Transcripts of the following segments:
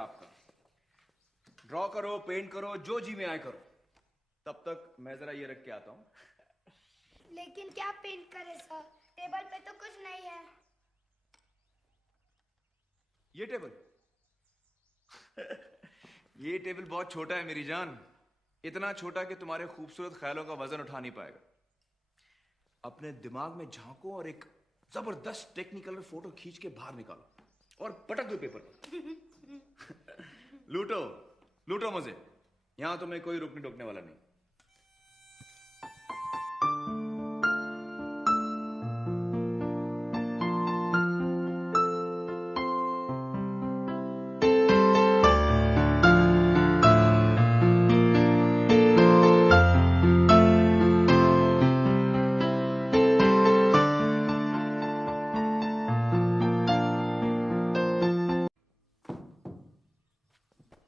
आपका। ड्रॉ करो, पेंट करो, जो जी में आए करो। तब तक मैं जरा ये रख के आता हूं। लेकिन क्या पेंट करे सर? टेबल पे तो कुछ नहीं है। ये टेबल ये टेबल बहुत छोटा है मेरी जान। इतना छोटा कि तुम्हारे खूबसूरत ख्यालों का वजन उठा नहीं पाएगा। अपने दिमाग में झांको और एक जबरदस्त टेक्निकल फोटो खींच के बाहर निकालो और पटक दो पेपर पर। लूटो लूटो मुझे। यहां तुम्हें कोई रोकने टोकने वाला नहीं।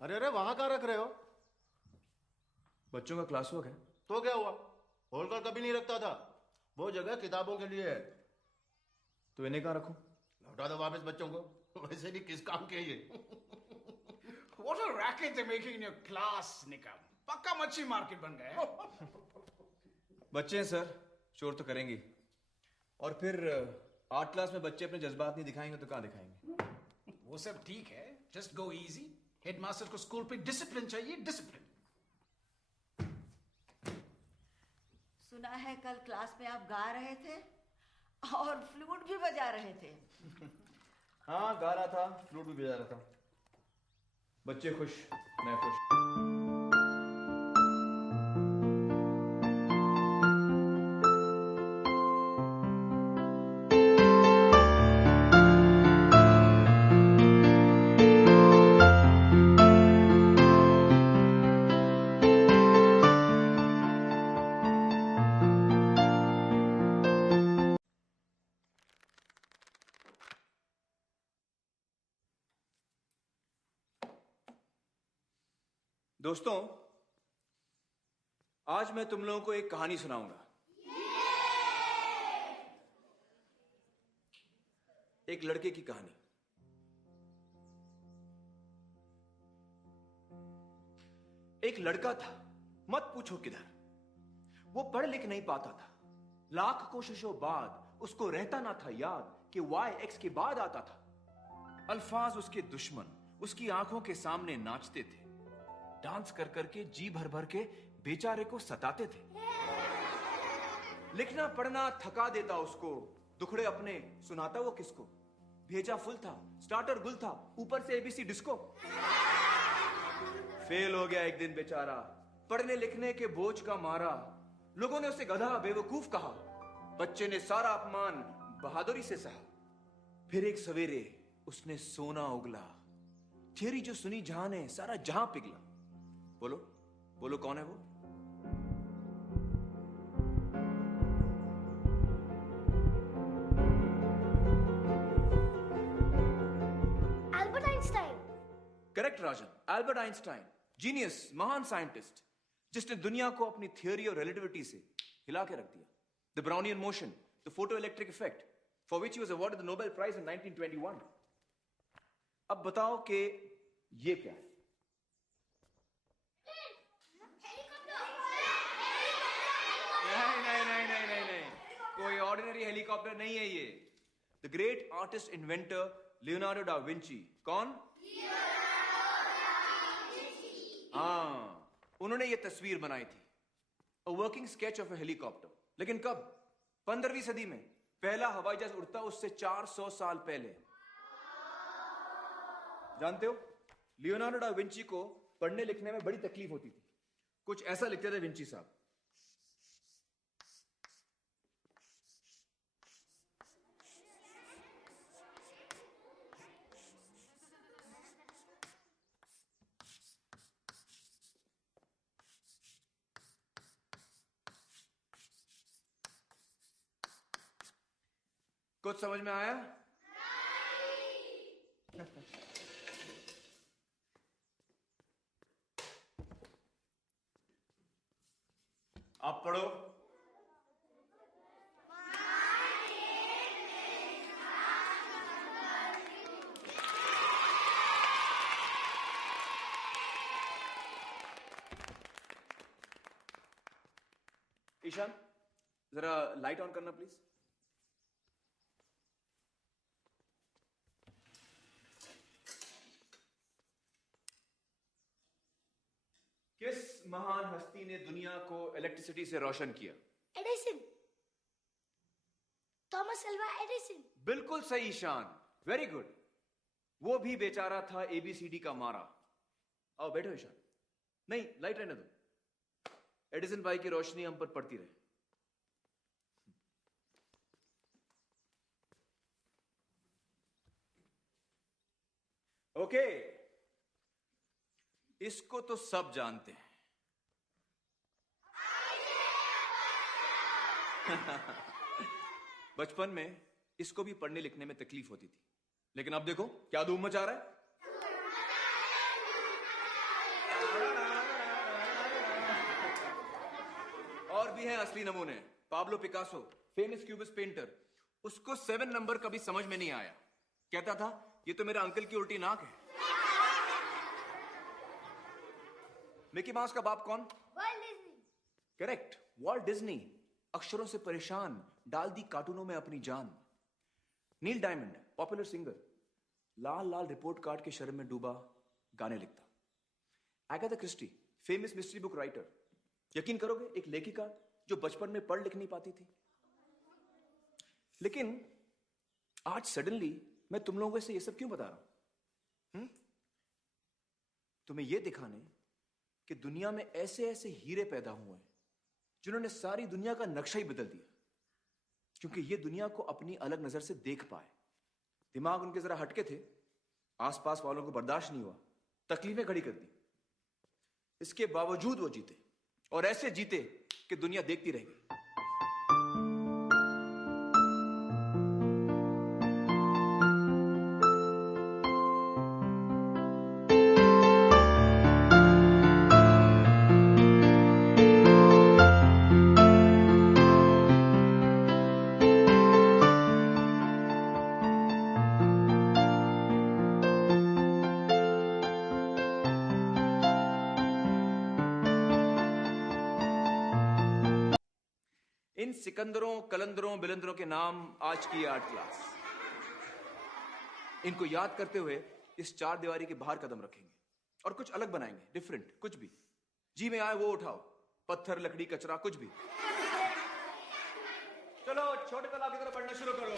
अरे अरे वहां कहाँ रख रहे हो? बच्चों का क्लास वर्क है। तो क्या हुआ? होलकर कभी नहीं रखता था। वो जगह किताबों के लिए है। तो इन्हें कहाँ रखूं? लौटा दो वापस बच्चों को। वैसे भी किस काम के ये? What a racket they're making in your class, Nikam. पक्का मच्छी मार्केट बन गया है। बच्चे हैं सर, शोर तो करेंगे। और फिर आर्ट क्लास में बच्चे अपने जज्बात नहीं दिखाएंगे तो कहाँ दिखाएंगे? वो सब ठीक है, जस्ट गो इजी। हेडमास्टर को स्कूल पे डिसिप्लिन चाहिए, डिसिप्लिन। सुना है कल क्लास में आप गा रहे थे और फ्लूट भी बजा रहे थे। हाँ, गा रहा था, फ्लूट भी बजा रहा था। बच्चे खुश, मैं खुश। दोस्तों, आज मैं तुम लोगों को एक कहानी सुनाऊंगा। एक लड़के की कहानी। एक लड़का था, मत पूछो किधर। वो पढ़ लिख नहीं पाता था। लाख कोशिशों बाद उसको रहता ना था याद कि वाई एक्स के बाद आता था। अल्फाज उसके दुश्मन उसकी आंखों के सामने नाचते थे। डांस कर करके जी भर भर के बेचारे को सताते थे। लिखना पढ़ना थका देता उसको, दुखड़े अपने सुनाता वो किसको। भेजा फुल था, स्टार्टर गुल था, ऊपर से एबीसी डिस्को। फेल हो गया एक दिन बेचारा, पढ़ने लिखने के बोझ का मारा। लोगों ने उसे गधा बेवकूफ कहा। बच्चे ने सारा अपमान बहादुरी से सहा। फिर एक सवेरे उसने सोना उगला। थियरी जो सुनी जहां ने, सारा जहां पिघला। बोलो बोलो, कौन है वो? Albert Einstein. करेक्ट राजन, एल्बर्ट आइंस्टाइन, जीनियस, महान साइंटिस्ट, जिसने दुनिया को अपनी थियरी और रिलेटिविटी से हिला के रख दिया। The Brownian motion, the photo electric effect, for which he was awarded the Nobel prize in 1921। अब बताओ कि ये क्या है? नहीं, कोई ऑर्डिनरी हेलीकॉप्टर नहीं है ये। The great artist inventor Leonardo da Vinci. कौन? हाँ, उन्होंने ये तस्वीर बनाई थी, a working sketch of a helicopter. लेकिन कब? 15वीं सदी में। पहला हवाई जहाज उड़ता उससे 400 साल पहले। जानते हो, लियोनार्डो डा विंची को पढ़ने लिखने में बड़ी तकलीफ होती थी। कुछ ऐसा लिखते थे विंची साहब। कुछ समझ में आया? आप पढ़ो। ईशान, जरा लाइट ऑन करना प्लीज। किस महान हस्ती ने दुनिया को इलेक्ट्रिसिटी से रोशन किया? Edison, Thomas Alva Edison. बिल्कुल सही ईशान, वेरी गुड। वो भी बेचारा था एबीसीडी का मारा। आओ बैठो ईशान। नहीं, लाइट रहने दो, एडिसन भाई की रोशनी हम पर पड़ती रहे। ओके, इसको तो सब जानते हैं। बचपन में इसको भी पढ़ने लिखने में तकलीफ होती थी, लेकिन अब देखो क्या धूम मचा रहा है। और भी हैं असली नमूने। Pablo Picasso, famous cubist painter, उसको 7 नंबर कभी समझ में नहीं आया। कहता था ये तो मेरा अंकल की उल्टी नाक है। मिकी माउस का बाप कौन? World Disney. Correct, Walt Disney. अक्षरों से परेशान, डाल दी कार्टूनों में अपनी जान। नील डायमंड, पॉपुलर सिंगर, लाल लाल रिपोर्ट कार्ड के शर्म में डूबा गाने लिखता। Agatha Christie, famous mystery book writer. यकीन करोगे, एक लेखिका जो बचपन में पढ़ लिख नहीं पाती थी। लेकिन आज सडनली मैं तुम लोगों से ये सब क्यों बता रहा हूं? तुम्हें यह दिखाने कि दुनिया में ऐसे ऐसे हीरे पैदा हुए हैं जिन्होंने सारी दुनिया का नक्शा ही बदल दिया, क्योंकि ये दुनिया को अपनी अलग नजर से देख पाए। दिमाग उनके जरा हटके थे, आसपास वालों को बर्दाश्त नहीं हुआ, तकलीफें खड़ी कर दी। इसके बावजूद वो जीते, और ऐसे जीते कि दुनिया देखती रह गई। इन सिकंदरों, कलंदरों, बिलंदरों के नाम आज की आर्ट क्लास। इनको याद करते हुए इस 4 दीवारी के बाहर कदम रखेंगे और कुछ अलग बनाएंगे, डिफरेंट, कुछ भी जी में आए वो उठाओ। पत्थर, लकड़ी, कचरा, कुछ भी। चलो छोटे तालाब की तरफ बढ़ना शुरू करो।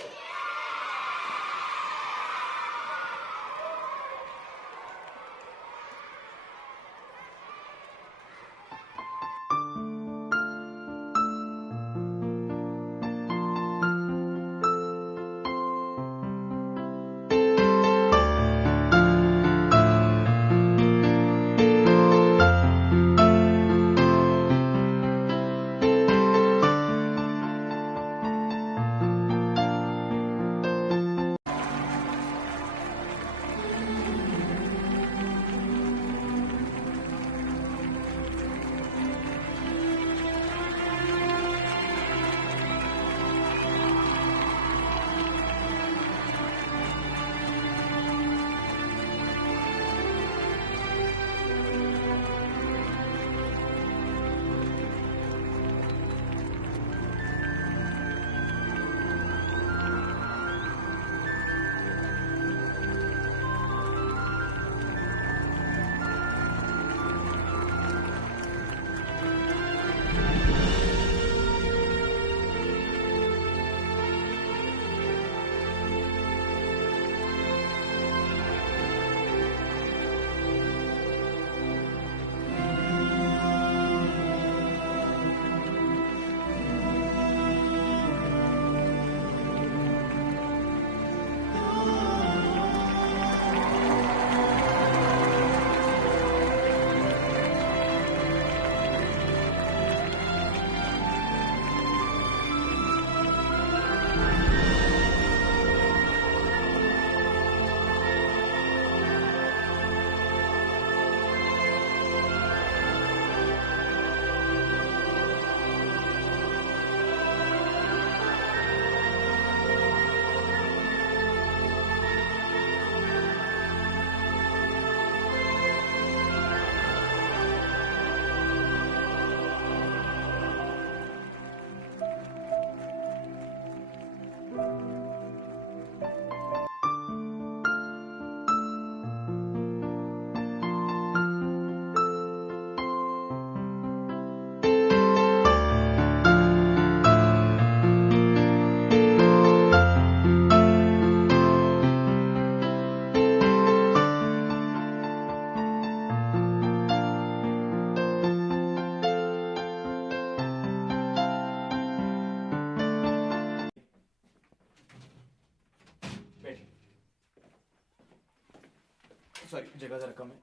सॉरी, जगह जरा कम है।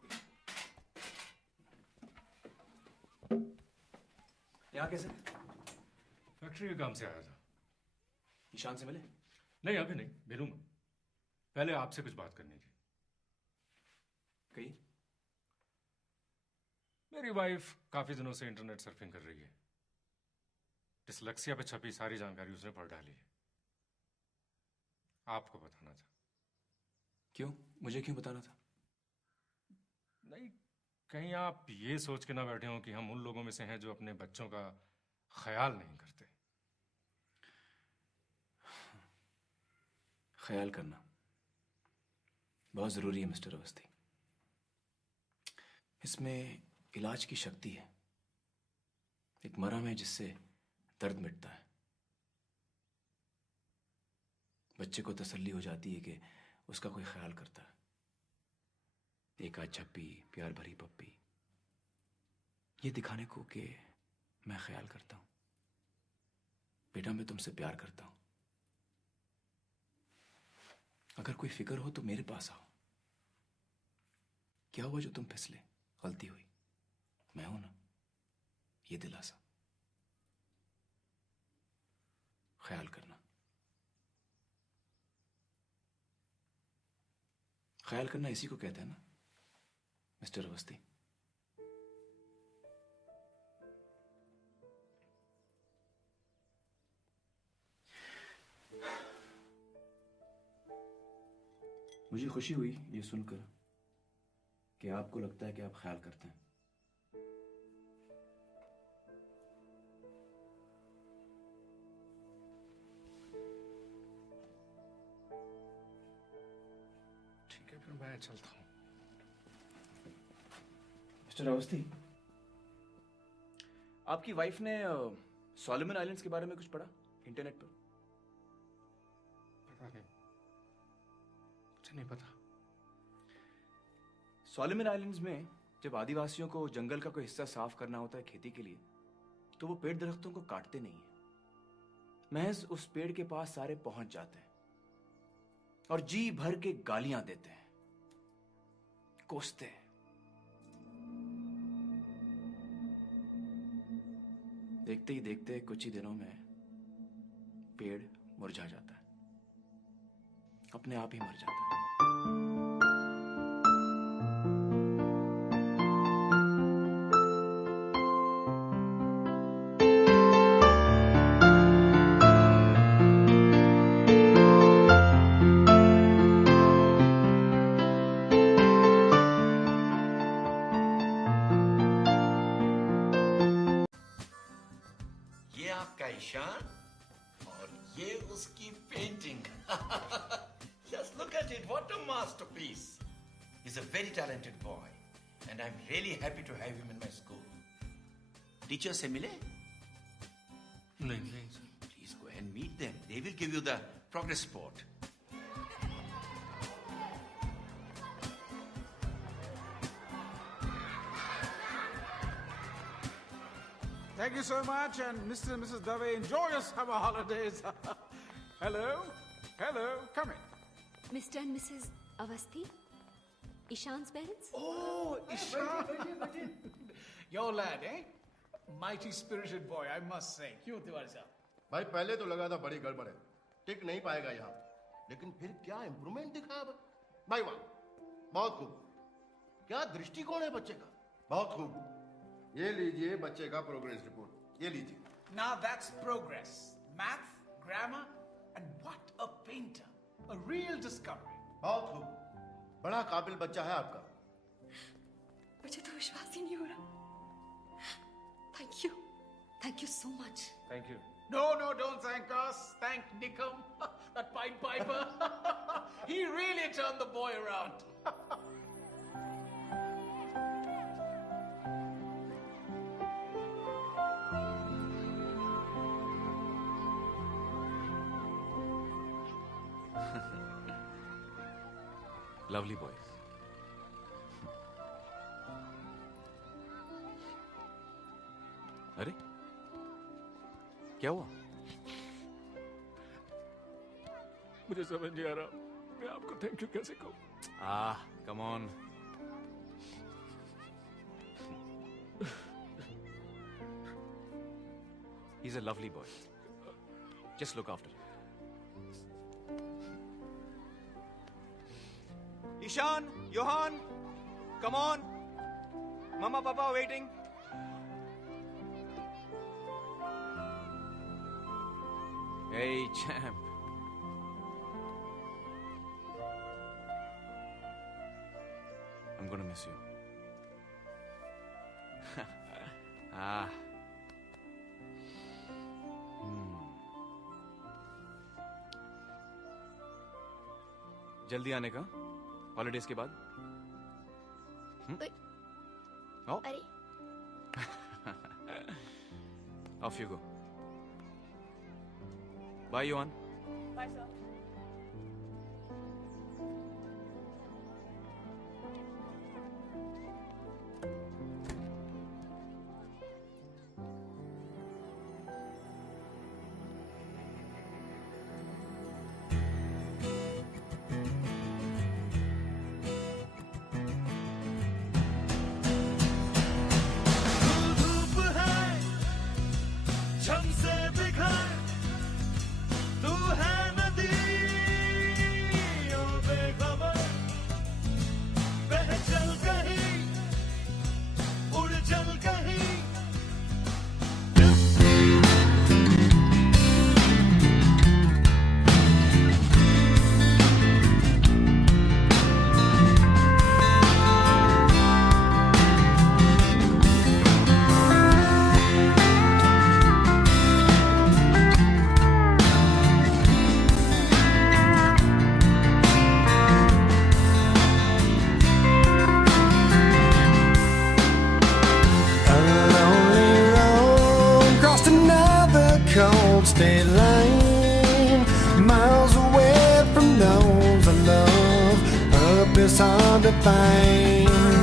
यहाँ कैसे? फैक्ट्री के काम से आया था। ईशान से मिले? नहीं, अभी नहीं, मिलूंगा। पहले आपसे कुछ बात करनी थी। कही? मेरी वाइफ काफी दिनों से इंटरनेट सर्फिंग कर रही है। डिसलेक्सिया पे छपी सारी जानकारी उसने पढ़ डाली है। आपको बताना था। क्यों? मुझे क्यों बताना था? नहीं, कहीं आप ये सोच के ना बैठे हो कि हम उन लोगों में से हैं जो अपने बच्चों का ख्याल नहीं करते। ख्याल करना बहुत जरूरी है मिस्टर अवस्थी। इसमें इलाज की शक्ति है। एक मरहम है जिससे दर्द मिटता है। बच्चे को तसल्ली हो जाती है कि उसका कोई ख्याल करता है। एक आध छप्पी, प्यार भरी पप्पी, ये दिखाने को कि मैं ख्याल करता हूं। बेटा, मैं तुमसे प्यार करता हूं। अगर कोई फिक्र हो तो मेरे पास आओ। क्या हुआ जो तुम फिसले? गलती हुई, मैं हूं ना, ये दिलासा। ख्याल करना। ख्याल करना इसी को कहते हैं ना मिस्टर अवस्थी। मुझे खुशी हुई ये सुनकर कि आपको लगता है कि आप ख्याल करते हैं। ठीक है, फिर मैं चलता हूं। मिस्टर अवस्थी, आपकी वाइफ ने सोलोमन आइलैंड्स के बारे में कुछ पढ़ा इंटरनेट पर? पता नहीं, मुझे नहीं पता। सोलोमन आइलैंड्स में जब आदिवासियों को जंगल का कोई हिस्सा साफ करना होता है खेती के लिए, तो वो पेड़ दरख्तों को काटते नहीं है। महज उस पेड़ के पास सारे पहुंच जाते हैं और जी भर के गालियां देते हैं, कोसते हैं। देखते ही देखते कुछ ही दिनों में पेड़ मुरझा जाता है, अपने आप ही मर जाता है। ये आपका ईशान और ये उसकी painting. Just look at it, what a masterpiece. He's a very talented boy and I'm really happy to have him in my school. Teacher से मिले? नहीं sir. Please go and meet them. They will give you the progress report. Thank you so much, and Mr. and Mrs. Dave, enjoy your summer holidays. Hello, hello, come in. Mr. and Mrs. Avasthi, Ishan's parents? Oh, Ishan. Your lad, eh? Mighty spirited boy, I must say. क्यों तिवारी साहब? भाई पहले तो लगा था बड़ी गड़बड़ है, टिक नहीं पाएगा यहाँ, लेकिन फिर क्या इम्प्रूवमेंट दिखा अब। भाई वाह, बहुत खूब। क्या दृष्टिकोण है बच्चे का, बहुत खूब। ये लीजिए बच्चे का प्रोग्रेस रिपोर्ट, ये लीजिए। Now that's progress. Math, grammar, and what a painter. A real discovery. बहुत खूब, बड़ा काबिल बच्चा है आपका। मुझे तो विश्वास ही नहीं हो रहा। Thank you so much. Thank you. No, don't thank us. Thank Nikom, that Pied Piper. He really turned the boy around. Lovely boy. अरे क्या हुआ? मुझे समझ नहीं आ रहा मैं आपको थैंक यू कैसे कहूँ। Come on, He's a lovely boy. Just look after him. Ishan, Johan, come on. Mama, Papa are waiting. Hey, champ. I'm gonna miss you. Ah. जल्दी आने का हॉलीडेज के बाद आओ अरे off you go bye Yohan bye sir cold state line, miles away from those I love. Up is hard to find.